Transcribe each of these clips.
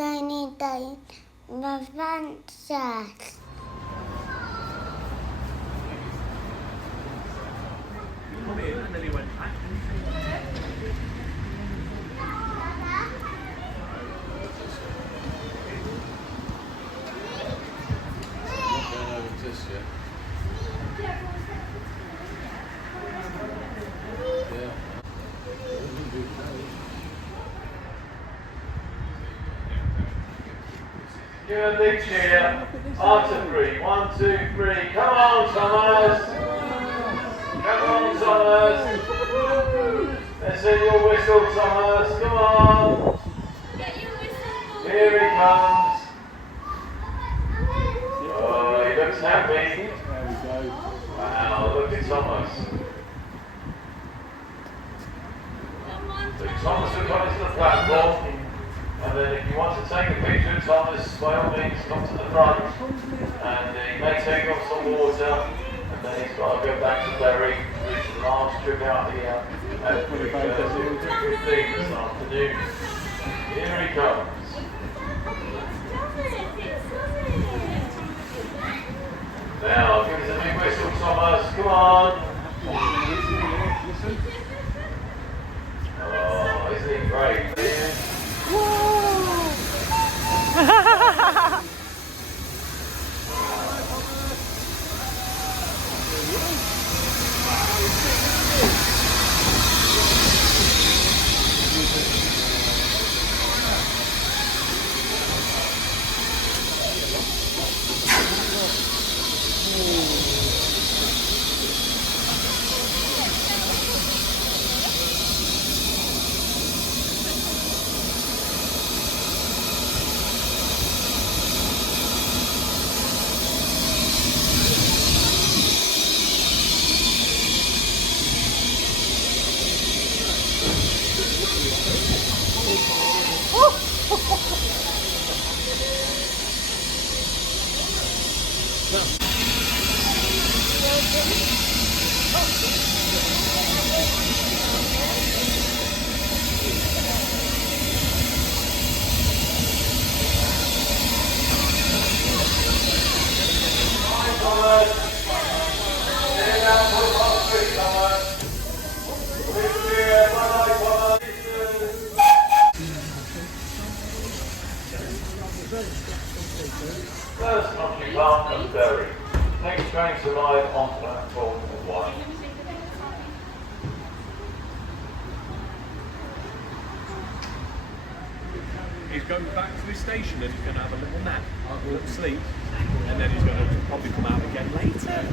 Tiny Day, the Frances. Come in, and then he went back. Give a big cheer. On to 3. 1, 2, 3. Come on, Thomas. Come on, Thomas. Let's hear your whistle, Thomas. Come on. Here he comes. Oh, he looks happy. Wow, look at Thomas. So Thomas will come into the platform. And then if you want to take a picture of Thomas, by all means, come to the front. And he may take off some water. And then he's got to go back to Bury, which is the last trip out here. And we're going to do a good thing this afternoon. Here he comes. Now, give us a big whistle, Thomas. Come on. Oh, isn't he great? First country park and Bury. Next train to arrive on platform 1. He's going back to his station and he's going to have a little nap, a little sleep, and then he's going to probably come out again later.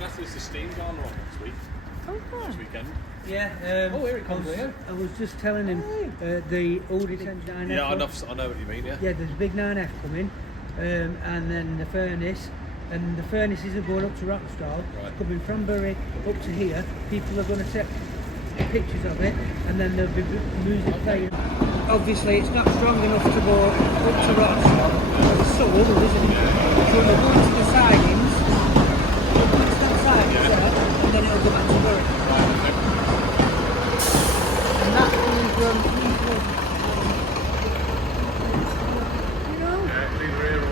That's the steam gone on next week. Next weekend. Yeah. Oh, here it comes. I was just telling him the audit and 9F. Yeah, I know what you mean. Yeah. Yeah, there's a big 9F coming, and then the furnace, and the furnace isn't going up to Rockstall. Right. It's coming from Bury up to here. People are going to take pictures of it, and then there'll be music playing. Obviously, it's not strong enough to go up to Rockstall. It's so old, isn't it? So they're going to the sidings. And then it'll go back to Bury. And that's coming from people. You know? Yeah, it's either here or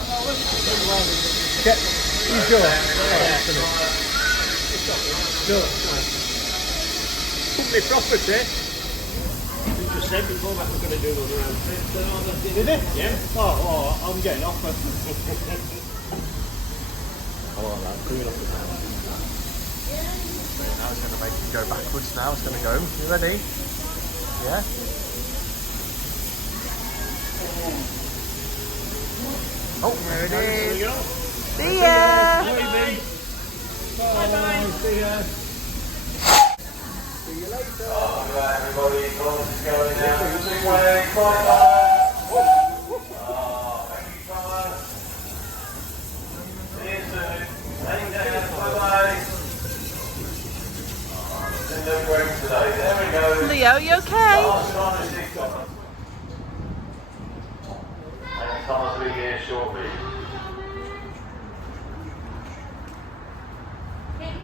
Oh, no. Who's yours? Company property. You just said before that we're going to do another round. Did it? Yeah. Oh, I'm getting off. I like that. Coming off the ground. Now it's going to make it go backwards now. It's going to go. You ready? Yeah? Oh, there it is. See ya! Bye-bye. See ya. See you later. Alright, everybody, Thomas is going down the big way. Bye, Thomas. Oh, thank you, Thomas. Leo, you okay? Thomas trying to see Thomas. And Thomas will be here shortly.